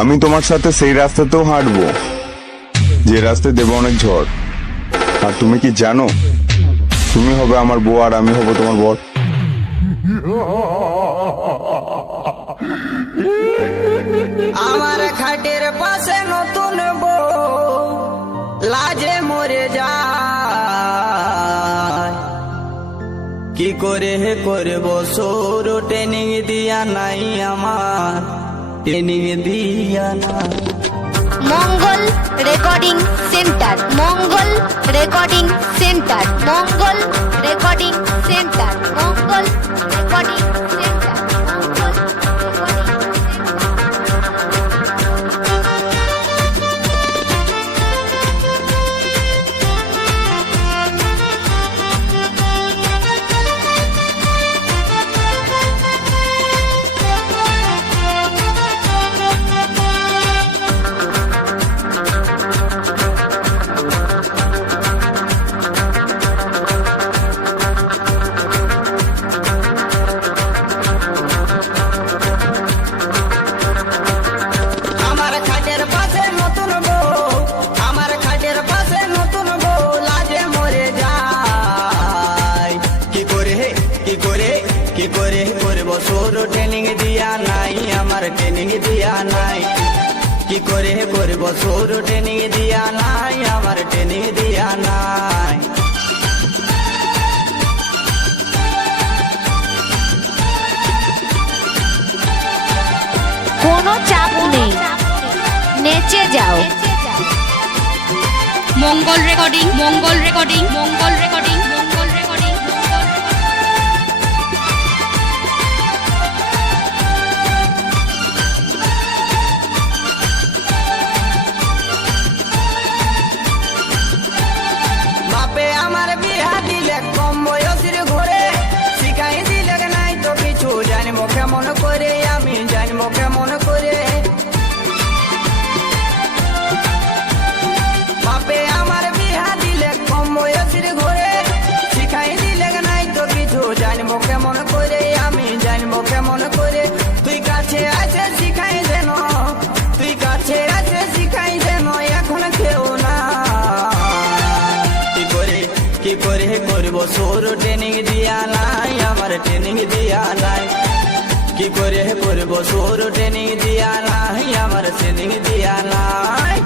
আমি তোমার সাথে সেই রাস্তাতেও হাঁটবো যে রাস্তায় দেবে অনেক ঝড়। আর তুমি কি জানো, তুমি হবে আমার বউ আর আমি হব তোমার বর। আমার খাটের পাশে নতুন বউ লাজে মরে যায়, কি করে করব সৌর ট্রেনিং দিয়া নাই আমার, ট্রেনিং দিয়া নাই। মঙ্গল রেকর্ডিং সেন্টার, মঙ্গল রেকর্ডিং সেন্টার, মঙ্গল রেকর্ডিং সেন্টার, মঙ্গল রেকর্ডিং সেন্টার, মঙ্গল সৌর ট্রেনিং দিয়া নাই আমার, ট্রেনিং দিয়া নাই, কি করে করব সৌর ট্রেনিং দিয়া নাই আমার, ট্রেনিং দিয়া নাই। কোনো চাপ নেই, নেচে যাও। মঙ্গল recording, Mangal recording, Mangal recording, Mangal recording. বাপে আমার বিয়া দিলে কম বয়সের ঘরে, শিখাই দিলে নাই তো কিছু, জানবো কেমন করে আমি, জানবো কেমন করে। বাপে আমার বিয়া দিলে কম বয়সের ঘরে, শিখাই দিলে নাই তো কিছু, জানবো কেমন করে আমি, জানবো কেমন করে। তুই কাছে আছে শিখাই দেন, তুই কাছে আছে শিখাই দেন, এখন কেউ না। কি করে করব সৌর ট্রেনিং দিয়া নাই আমার, ট্রেনিং দিয়া নাই, কি করে করব সৌর ট্রেনিং দিয়া নাই আমার, ট্রেনিং দিয়া নাই।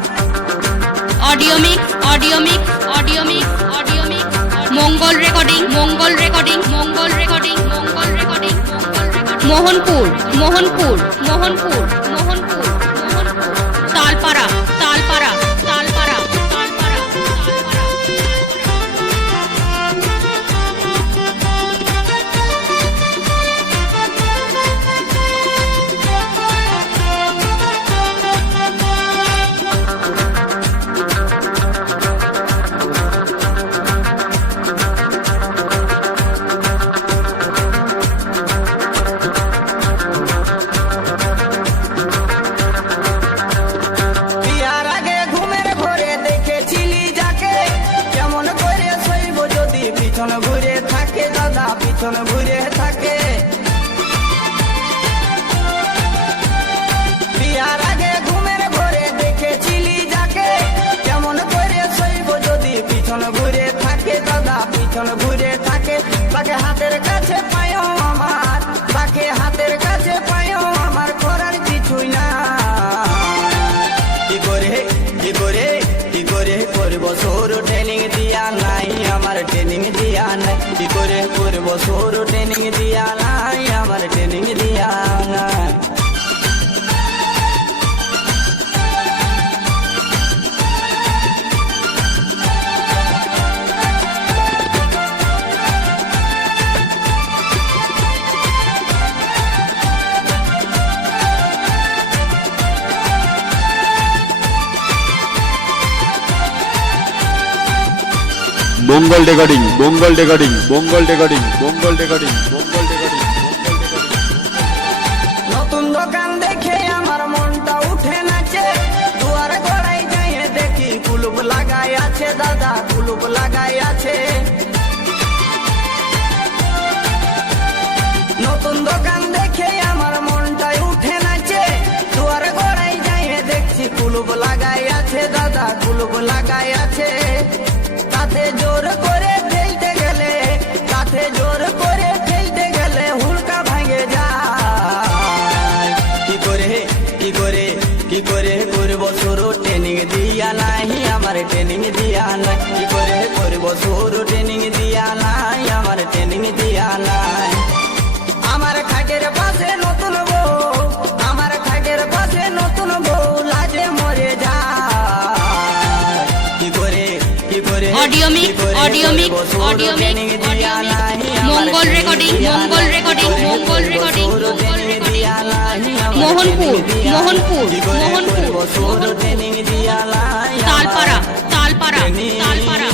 Audio mix, audio mix, audio mix, audio mix. Mangal recording, Mangal recording, Mangal recording, Mangal recording, Mangal recording. Mohanpur, Mohanpur, Mohanpur, Mohanpur, Mohanpur. Talpara, Talpara, Talpara, Talpara, Talpara. বিয়ার আগে ঘুমের ঘরে দেখেছিলি যাকে, কেমন করে শৈব যদি পিছন ঘুরে থাকে, দাদা পিছন ঘুরে থাকে। বিয়ার আগে ঘুমের ঘরে দেখেছিলি যাকে, কেমন করে শৈব যদি পিছন ঘুরে থাকে, দাদা পিছন ঘুরে থাকে। তাকে হাতের কাছে পায়ও আমার, তাকে হাতের কাছে পায়ও আমার, করার কিছুই না। কি করে কি করে কি করে করব সৌর ট্রেনিং দিয়া নাই আমার, ট্রেনিং দিয়া নাই, কি করে করব সৌর ট্রেনিং দিয়া নাই আমার, ট্রেনিং দিয়া নাই। মঙ্গল recording, Mangal recording, Mangal recording, Mangal recording, Mangal recording, Mangal recording. নতুন দোকান দেখে আমার মনটা উঠে নাচে, দুয়ার গড়াই যাই দেখি কুলুপ লাগাই আছে, দাদা কুলুপ লাগাই আছে। নতুন দোকান দেখে আমার মনটাই উঠে নাচে, দুয়ার গড়াই যাই লোক লাগাই আছে, তাতে জোর করে ফেলতে গেলে, তাতে জোর করে ফেলতে গেলে হুড়কা ভাঙে যায়। কি করে কি করে কি করে করব শুরু, ট্রেনিং দিয়া নাই আমার, ট্রেনিং দিয়া নাই। কি করে করব শুরু, ট্রেনিং দিয়া নাই আমার, ট্রেনিং দিয়া নাই। আমার খাটের পাশে নতুন বউ, আমার খাটের পাশে নতুন বউ লাজে মরে যায়। কি করে কি করে অডিওমিক অডিওমিক অডিওমিক মঙ্গল recording Mangal recording Mangal recording Mohanpur Mohanpur Mohanpur Talpara Talpara তালপাড়া